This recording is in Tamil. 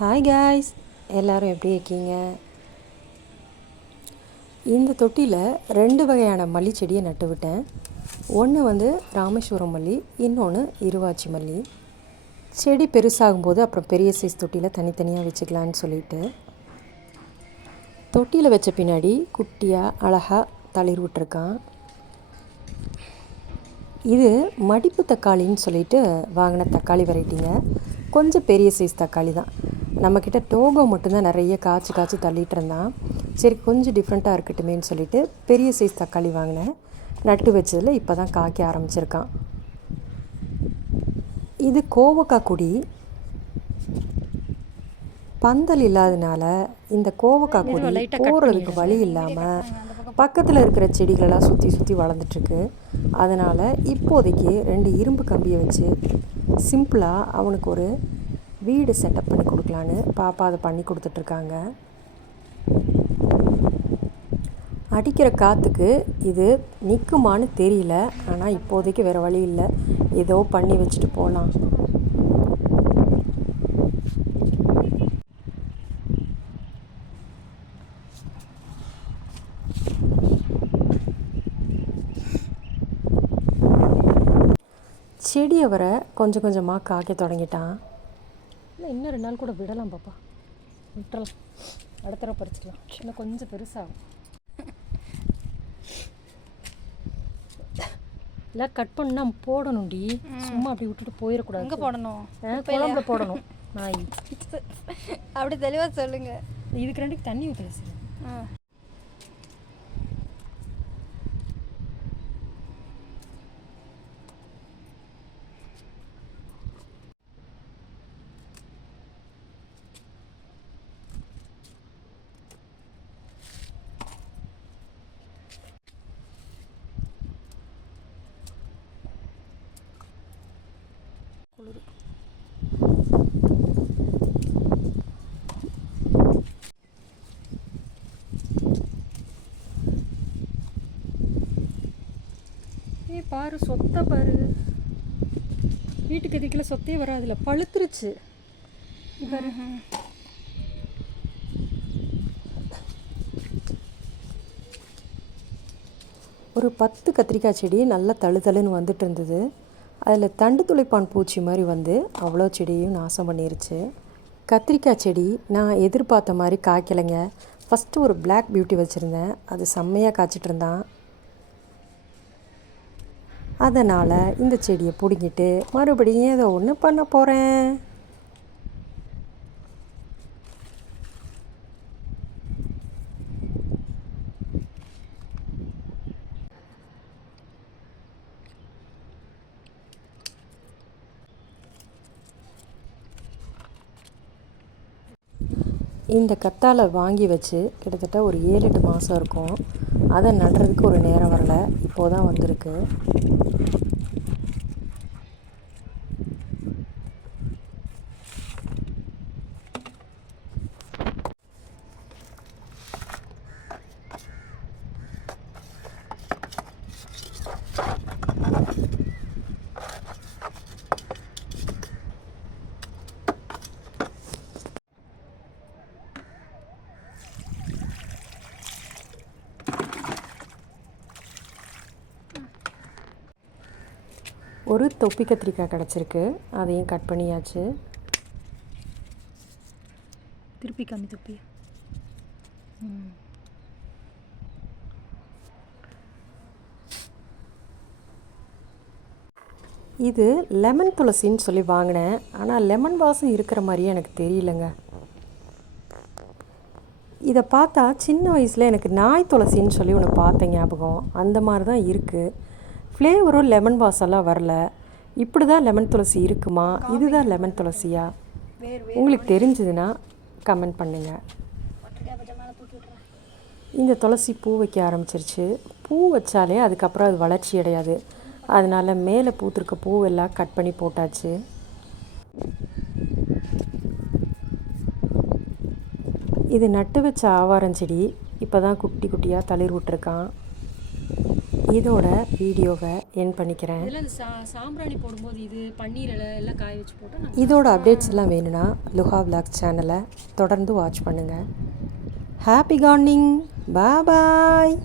ஹாய் காய்ஸ், எல்லோரும் எப்படி இருக்கீங்க? இந்த தொட்டியில் 2 வகையான மல்லி செடியை நட்டு விட்டேன். ஒன்று ராமேஸ்வரம் மல்லி, இன்னொன்று இருவாச்சி மல்லி. செடி பெருசாகும்போது அப்புறம் பெரிய சைஸ் தொட்டியில் தனித்தனியாக வச்சுக்கலான்னு சொல்லிட்டு தொட்டியில் வச்ச பின்னாடி குட்டியாக அழகாக தளிர் விட்டுருக்கான். இது மடிப்பு தக்காளின்னு சொல்லிட்டு வாங்கின தக்காளி வெரைட்டிங்க. கொஞ்சம் பெரிய சைஸ் தக்காளி தான். நம்மக்கிட்ட டோகோ மட்டும்தான் நிறைய காய்ச்சி தள்ளிட்டு இருந்தான். சரி, கொஞ்சம் டிஃப்ரெண்ட்டாக இருக்கட்டுமேன்னு சொல்லிட்டு பெரிய சைஸ் தக்காளி வாங்கினேன். நட்டு வச்சதில் இப்போ தான் காய்க்க ஆரம்பிச்சிருக்கான். இது கோவக்காய் கொடி. பந்தல் இல்லாதனால இந்த கோவக்காய் கொடி போகிறதுக்கு வழி இல்லாமல் பக்கத்தில் இருக்கிற செடிகளெல்லாம் சுற்றி வளர்ந்துட்டுருக்கு. அதனால் இப்போதைக்கு 2 இரும்பு கம்பியை வச்சு சிம்பிளாக அவனுக்கு ஒரு வீடு செட்டப் பண்ணி கொடுக்கலான்னு பாப்பா அதை பண்ணி கொடுத்துட்ருக்காங்க. அடிக்கிற காற்றுக்கு இது நிற்குமான்னு தெரியல. ஆனால் இப்போதைக்கு வேறு வழி இல்லை, ஏதோ பண்ணி வச்சுட்டு போகலாம். செடியை வர கொஞ்சம் கொஞ்சமாக காய்க்க தொடங்கிட்டான். இல்லை, இன்னும் 2 நாள் கூட விடலாம் பாப்பா, விட்டுறலாம். அடுத்த தடவை பறிச்சிக்கலாம். இன்னும் கொஞ்சம் பெருசாகும். இல்லை, கட் பண்ணால் போடணும்டி. சும்மா அப்படி விட்டுட்டு போயிடக்கூடாது. எங்கே போடணும்? குழம்புல போடணும். நாய் அப்படி தெளிவாக சொல்லுங்கள். இதுக்கு 2க்கு தண்ணி ஊற்றல சார். பாரு, சொத்தை பாரு. வீட்டுக்கு எதிர்க்கல சொத்தே வராதுல, பழுத்துருச்சு பாரு. ஒரு 10 கத்திரிக்காய் செடி நல்லா தழுன்னு வந்துட்டு இருந்தது. அதில் தண்டு துளைப்பான் பூச்சி மாதிரி வந்து அவ்வளோ செடியும் நாசம் பண்ணிருச்சு. கத்திரிக்காய் செடி நான் எதிர்பார்த்த மாதிரி காய்க்கலைங்க. ஃபஸ்ட்டு ஒரு பிளாக் பியூட்டி வச்சுருந்தேன், அது செம்மையாக காய்ச்சிட்டு இருந்தான். அதனால் இந்த செடியை பிடுங்கிட்டு மறுபடியும் ஏதோ ஒன்று பண்ண போகிறேன். இந்த கத்தாழை வாங்கி வச்சு கிட்டத்தட்ட ஒரு 7-8 மாதம் இருக்கும். அதை நடுறதுக்கு ஒரு நேரம் வரல, இப்போது தான் வந்திருக்கு. ஒரு தொப்பி கத்திரிக்காய் கிடச்சிருக்கு, அதையும் கட் பண்ணியாச்சு. திருப்பி கம்மி தொப்பி. இது லெமன் துளசின்னு சொல்லி வாங்கினேன். ஆனால் லெமன் வாசம் இருக்கிற மாதிரியே எனக்கு தெரியலங்க. இதை பார்த்தா சின்ன வயசில் எனக்கு நாய் துளசின்னு சொல்லி ஒன்று பார்த்த ஞாபகம், அந்த மாதிரி தான் இருக்குது. ஃப்ளேவரும் லெமன் வாசம்லாம் வரல. இப்படி தான் லெமன் துளசி இருக்குமா, இதுதான் லெமன் துளசியா? உங்களுக்கு தெரிஞ்சதுன்னா கமெண்ட் பண்ணுங்கள். இந்த துளசி பூ வைக்க ஆரம்பிச்சிருச்சு. பூ வச்சாலே அதுக்கப்புறம் அது வளர்ச்சி அடையாது. அதனால் மேலே பூத்திருக்க பூவெல்லாம் கட் பண்ணி போட்டாச்சு. இது நட்டு வச்ச ஆவாரஞ்செடி இப்போ தான் குட்டி குட்டியாக தளிர் விட்டுருக்கான். இதோட வீடியோவை என் பண்ணிக்கிறேன். இதெல்லாம் இந்த சாம்பிராணி போடும்போது இது பன்னீர் இலை எல்லாம் காய வச்சு போட்டால் இதோட அப்டேட்ஸ் எல்லாம் வேணும்னா லுஹா விலாக் சேனலை தொடர்ந்து வாட்ச் பண்ணுங்கள். Happy gardening. பாய்.